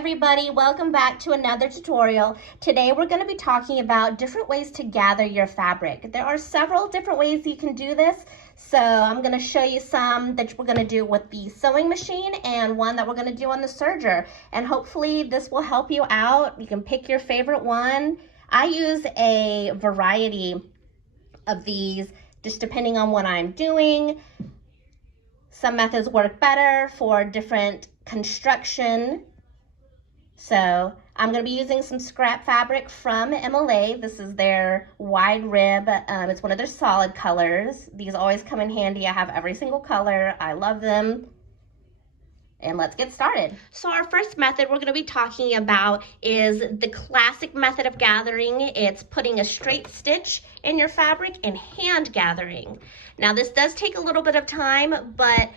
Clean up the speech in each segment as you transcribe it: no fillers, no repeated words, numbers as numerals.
everybody, welcome back to another tutorial. Today we're going to be talking about different ways to gather your fabric. There are several different ways you can do this, so I'm going to show you some that we're going to do with the sewing machine and one that we're going to do on the serger, and hopefully this will help you out. You can pick your favorite one. I use a variety of these just depending on what I'm doing. Some methods work better for different construction. So I'm going to be using some scrap fabric from MLA. This is their wide rib. It's one of their solid colors. These always come in handy. I have every single color. I love them. And let's get started. So our first method we're going to be talking about is the classic method of gathering. It's putting a straight stitch in your fabric and hand gathering. Now this does take a little bit of time, but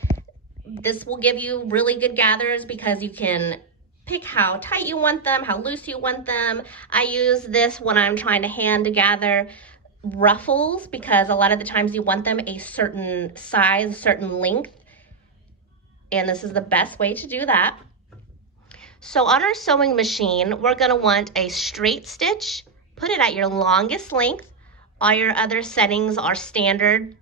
this will give you really good gathers because you can pick how tight you want them, how loose you want them. I use this when I'm trying to hand gather ruffles because a lot of the times you want them a certain size, a certain length. And this is the best way to do that. So on our sewing machine, we're gonna want a straight stitch, put it at your longest length. All your other settings are standard.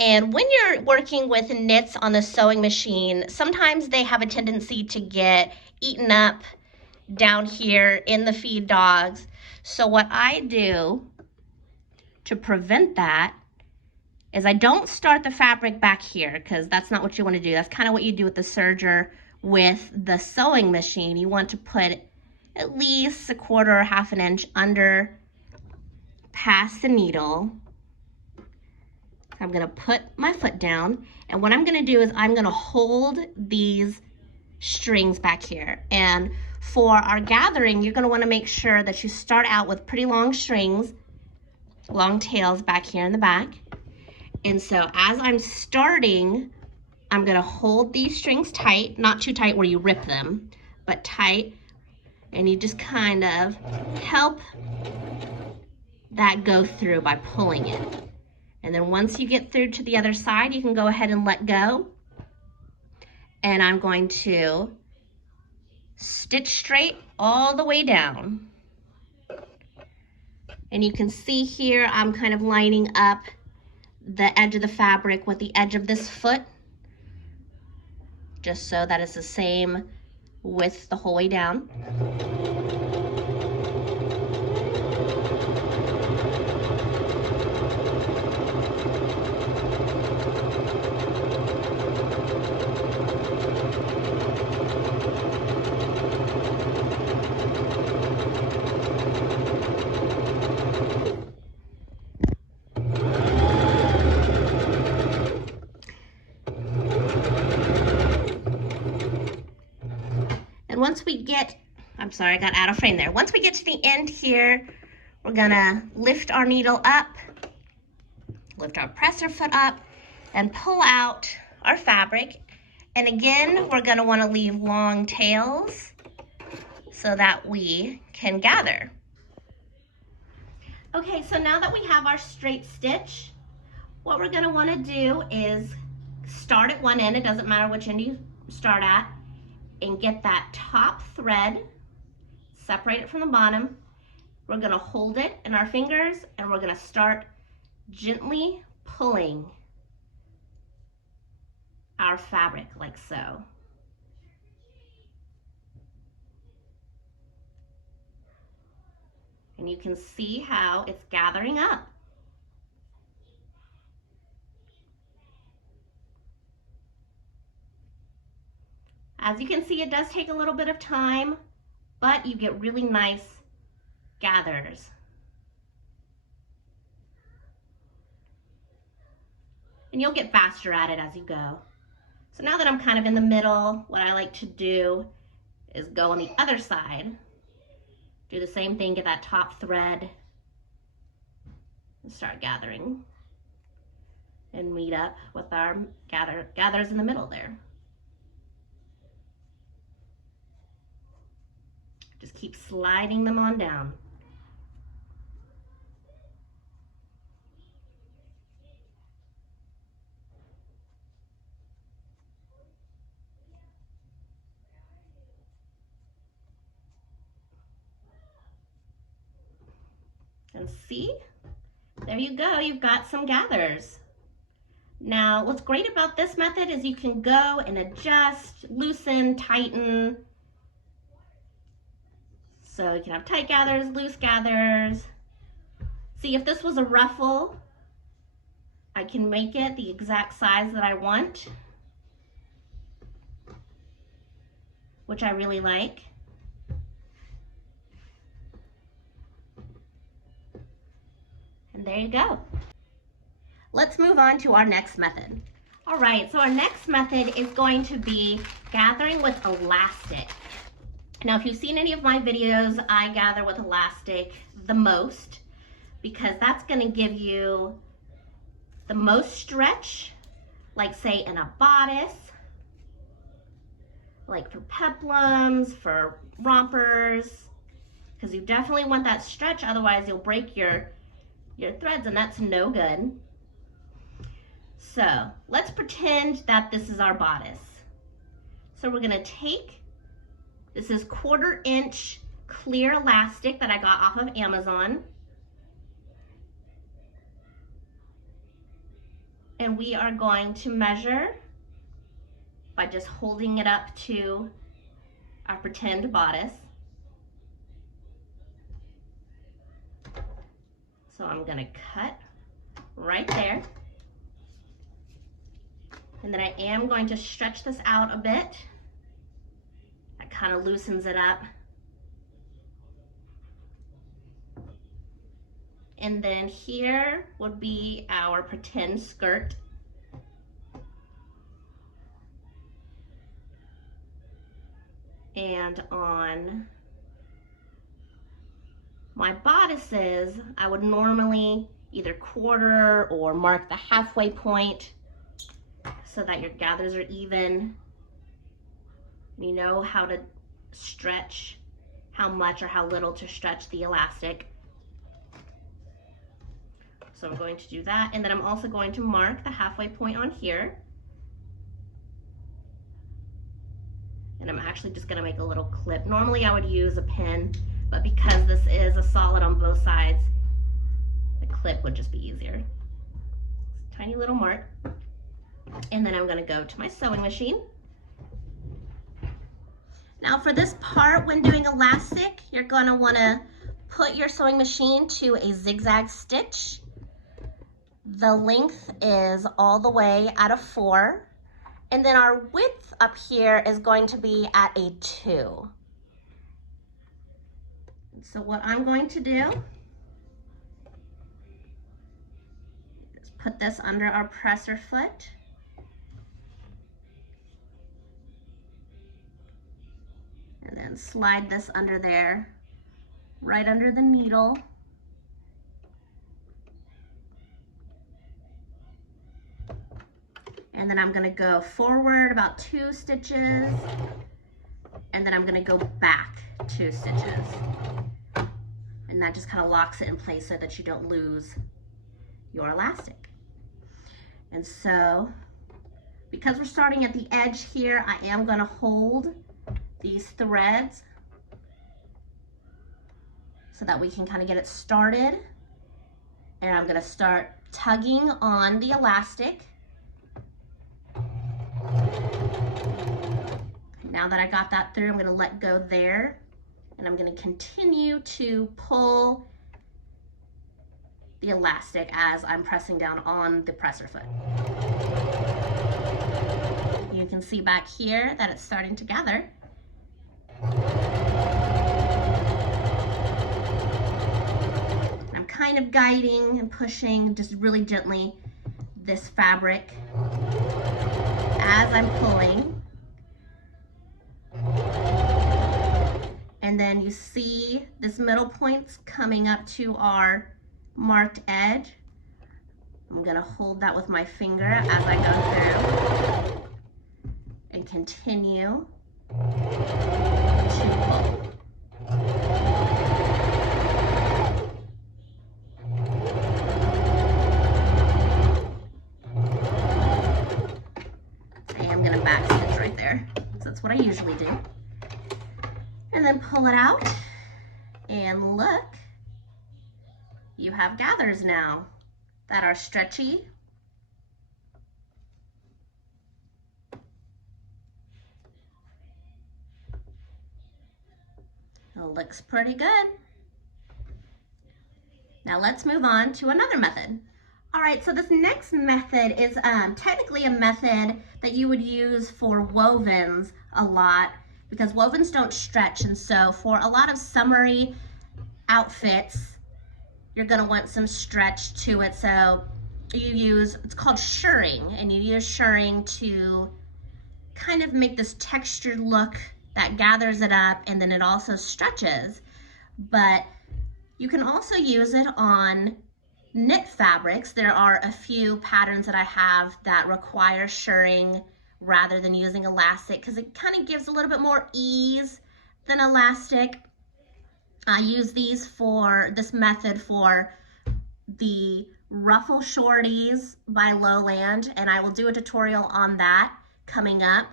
And when you're working with knits on the sewing machine, sometimes they have a tendency to get eaten up down here in the feed dogs. So what I do to prevent that is I don't start the fabric back here because that's not what you want to do. That's kind of what you do with the serger with the sewing machine. You want to put at least 1/4 or 1/2 inch under past the needle. I'm gonna put my foot down, and what I'm gonna do is I'm gonna hold these strings back here. And for our gathering, you're gonna wanna make sure that you start out with pretty long strings, long tails back here in the back. And so as I'm starting, I'm gonna hold these strings tight, not too tight where you rip them, but tight, and you just kind of help that go through by pulling it. And then once you get through to the other side, you can go ahead and let go. And I'm going to stitch straight all the way down. And you can see here, I'm kind of lining up the edge of the fabric with the edge of this foot, just so that it's the same width the whole way down. Once we get, I'm sorry, I got out of frame there. Once we get to the end here, we're gonna lift our needle up, lift our presser foot up, and pull out our fabric. And again, we're gonna wanna leave long tails so that we can gather. Okay, so now that we have our straight stitch, what we're gonna wanna do is start at one end, it doesn't matter which end you start at, and get that top thread, separate it from the bottom. We're gonna hold it in our fingers and we're gonna start gently pulling our fabric like so. And you can see how it's gathering up. As you can see, it does take a little bit of time, but you get really nice gathers. And you'll get faster at it as you go. So now that I'm kind of in the middle, what I like to do is go on the other side. Do the same thing, get that top thread, and start gathering. And meet up with our gathers in the middle there. Just keep sliding them on down. And see, there you go, you've got some gathers. Now, what's great about this method is you can go and adjust, loosen, tighten. So you can have tight gathers, loose gathers. See, if this was a ruffle, I can make it the exact size that I want, which I really like. And there you go. Let's move on to our next method. All right, so our next method is going to be gathering with elastic. Now, if you've seen any of my videos, I gather with elastic the most because that's going to give you the most stretch, like say in a bodice, like for peplums, for rompers, because you definitely want that stretch, otherwise you'll break your threads and that's no good. So let's pretend that this is our bodice. So we're gonna take, this is 1/4 inch clear elastic that I got off of Amazon. And we are going to measure by just holding it up to our pretend bodice. So I'm gonna cut right there. And then I am going to stretch this out a bit. That kind of loosens it up. And then here would be our pretend skirt. And on my bodices, I would normally either quarter or mark the halfway point so that your gathers are even. You know how to stretch, how much or how little to stretch the elastic. So I'm going to do that, and then I'm also going to mark the halfway point on here. And I'm actually just gonna make a little clip. Normally I would use a pin, but because this is a solid on both sides, the clip would just be easier. Tiny little mark. And then I'm gonna go to my sewing machine. Now for this part, when doing elastic, you're gonna wanna put your sewing machine to a zigzag stitch. The length is all the way at a 4. And then our width up here is going to be at a 2. So what I'm going to do is put this under our presser foot. And then slide this under there, right under the needle. And then I'm gonna go forward about 2 stitches, and then I'm gonna go back 2 stitches. And that just kind of locks it in place so that you don't lose your elastic. And so, because we're starting at the edge here, I am gonna hold these threads so that we can kind of get it started. And I'm gonna start tugging on the elastic. Now that I got that through, I'm gonna let go there, and I'm gonna continue to pull the elastic as I'm pressing down on the presser foot. You can see back here that it's starting to gather. I'm kind of guiding and pushing just really gently this fabric as I'm pulling. And then you see this middle point's coming up to our marked edge. I'm gonna hold that with my finger as I go through and continue to pull. I am gonna back stitch right there. So that's what I usually do. And then pull it out and look you have gathers now that are stretchy. It looks pretty good. Now let's move on to another method. All right, so this next method is technically a method that you would use for wovens a lot because wovens don't stretch, and so for a lot of summery outfits, you're gonna want some stretch to it. So you use, it's called shirring, and you use shirring to kind of make this textured look that gathers it up, and then it also stretches. But you can also use it on knit fabrics. There are a few patterns that I have that require shirring rather than using elastic because it kind of gives a little bit more ease than elastic. I use this method for the ruffle shorties by Lowland, and I will do a tutorial on that coming up.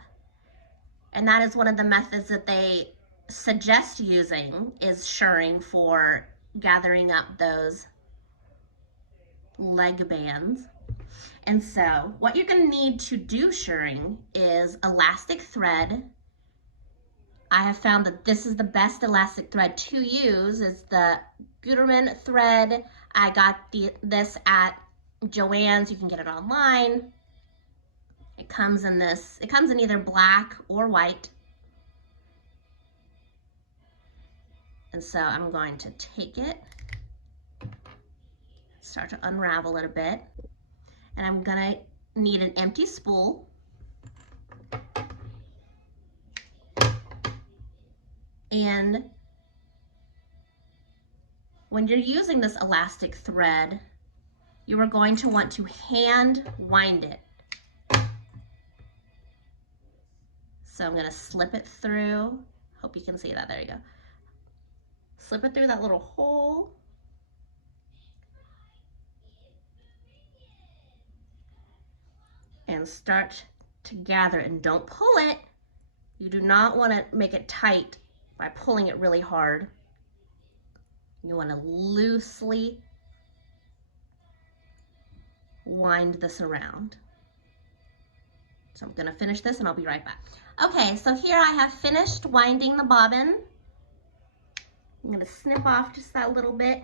And that is one of the methods that they suggest using, is shirring for gathering up those leg bands. And so what you're going to need to do shirring is elastic thread. I have found that this is the best elastic thread to use, is the Gutermann thread. I got this at Joann's. You can get it online. It comes in either black or white. And so I'm going to take it, start to unravel it a bit, and I'm gonna need an empty spool. And when you're using this elastic thread, you are going to want to hand wind it. So I'm gonna slip it through. Hope you can see that, there you go. Slip it through that little hole. And start to gather, and don't pull it. You do not want to make it tight by pulling it really hard. You want to loosely wind this around. So I'm going to finish this and I'll be right back. Okay, so here I have finished winding the bobbin. I'm going to snip off just that little bit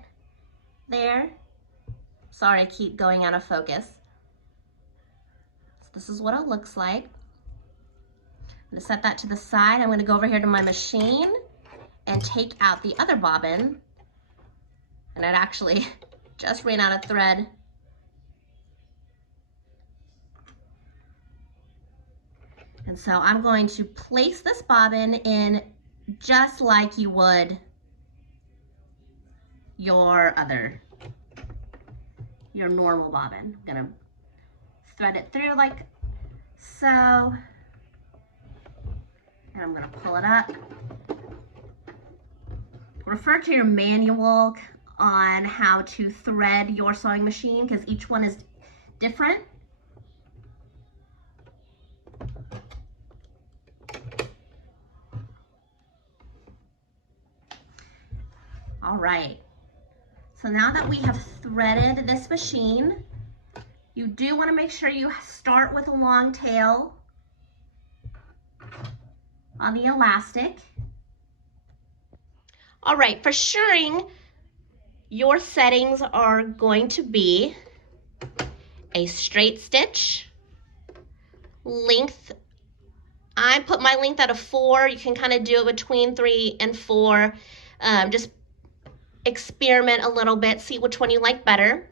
there. Sorry, I keep going out of focus. So this is what it looks like. I'm going to set that to the side. I'm going to go over here to my machine and take out the other bobbin. And it actually just ran out of thread. And so I'm going to place this bobbin in just like you would your normal bobbin. I'm gonna thread it through like so, and I'm gonna pull it up. Refer to your manual on how to thread your sewing machine because each one is different. All right, so now that we have threaded this machine, you do want to make sure you start with a long tail on the elastic. All right, for shirring, your settings are going to be a straight stitch, length. I put my length at a 4. You can kind of do it between 3 and 4. Just experiment a little bit, see which one you like better.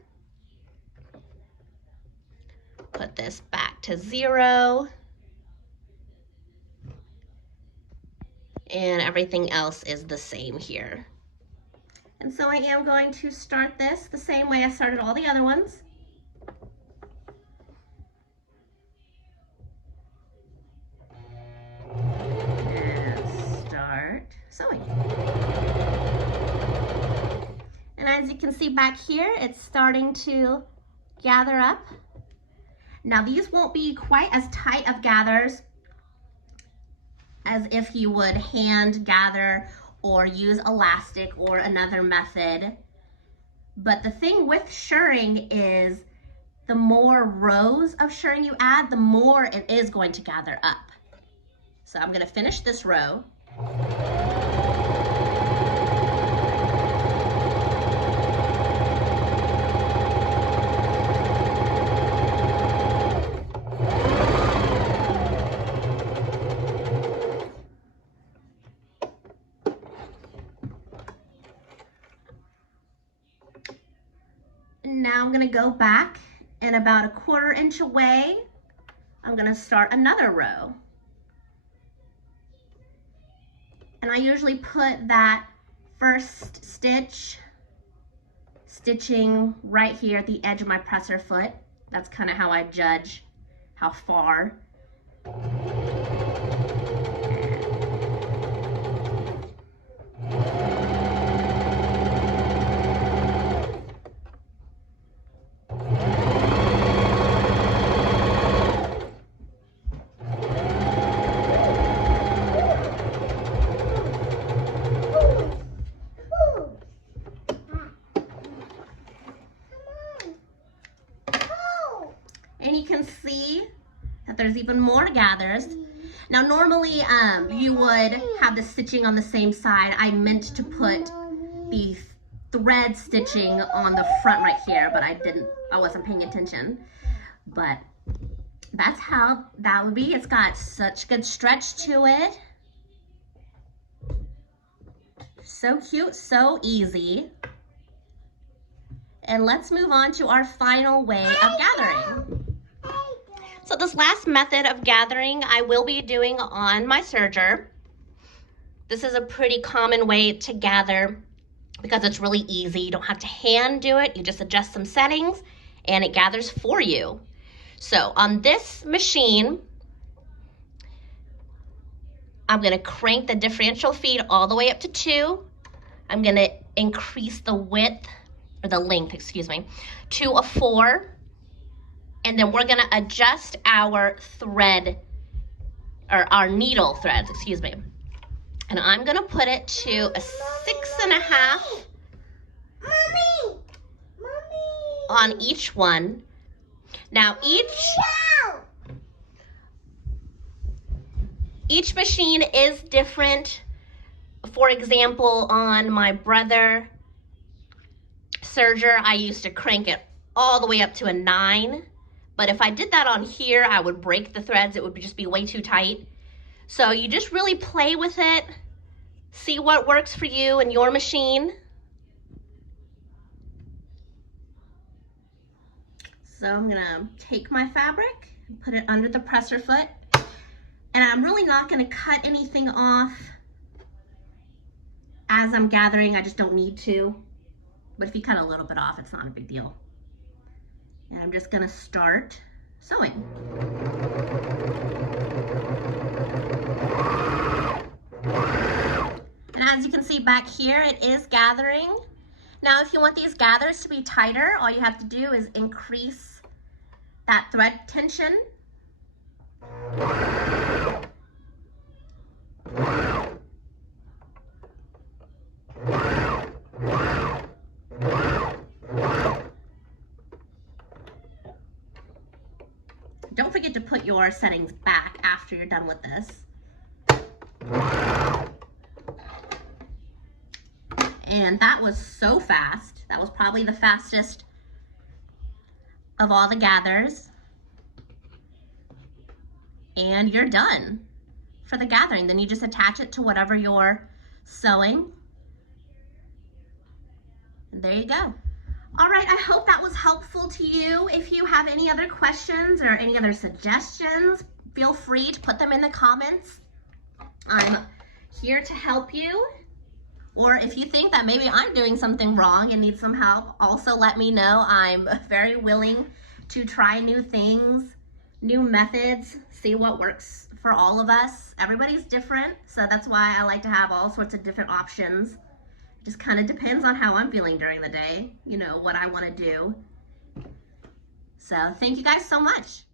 Put this back to 0. And everything else is the same here. And so I am going to start this the same way I started all the other ones. And start sewing. And as you can see back here, it's starting to gather up. Now these won't be quite as tight of gathers as if you would hand gather or use elastic or another method, But the thing with shirring is the more rows of shirring you add, the more it is going to gather up. So I'm going to finish this row. Now I'm going to go back, and about a 1/4 inch away, I'm going to start another row. And I usually put that first stitching right here at the edge of my presser foot. That's kind of how I judge how far. And you can see that there's even more gathers. Now normally you would have the stitching on the same side. I meant to put the thread stitching on the front right here, but I wasn't paying attention. But that's how that would be. It's got such good stretch to it. So cute, so easy. And let's move on to our final way of gathering. So this last method of gathering I will be doing on my serger. This is a pretty common way to gather because it's really easy. You don't have to hand do it. You just adjust some settings and it gathers for you. So on this machine, I'm going to crank the differential feed all the way up to 2. I'm going to increase the width, or the length, excuse me, to a 4. And then we're going to adjust our thread, or our needle threads, excuse me. And I'm going to put it to a 6.5 on each one. Now each machine is different. For example, on my brother serger, I used to crank it all the way up to a 9. But if I did that on here, I would break the threads. It would just be way too tight. So you just really play with it. See what works for you and your machine. So I'm gonna take my fabric and put it under the presser foot. And I'm really not gonna cut anything off as I'm gathering. I just don't need to. But if you cut a little bit off, it's not a big deal. And I'm just gonna start sewing. And as you can see back here, it is gathering. Now, if you want these gathers to be tighter, all you have to do is increase that thread tension. Don't forget to put your settings back after you're done with this. And that was so fast. That was probably the fastest of all the gathers. And you're done for the gathering. Then you just attach it to whatever you're sewing. And there you go. All right, I hope that was helpful to you. If you have any other questions or any other suggestions, feel free to put them in the comments. I'm here to help you. Or if you think that maybe I'm doing something wrong and need some help, also let me know. I'm very willing to try new things, new methods, see what works for all of us. Everybody's different, so that's why I like to have all sorts of different options. It just kind of depends on how I'm feeling during the day, you know, what I want to do. So thank you guys so much.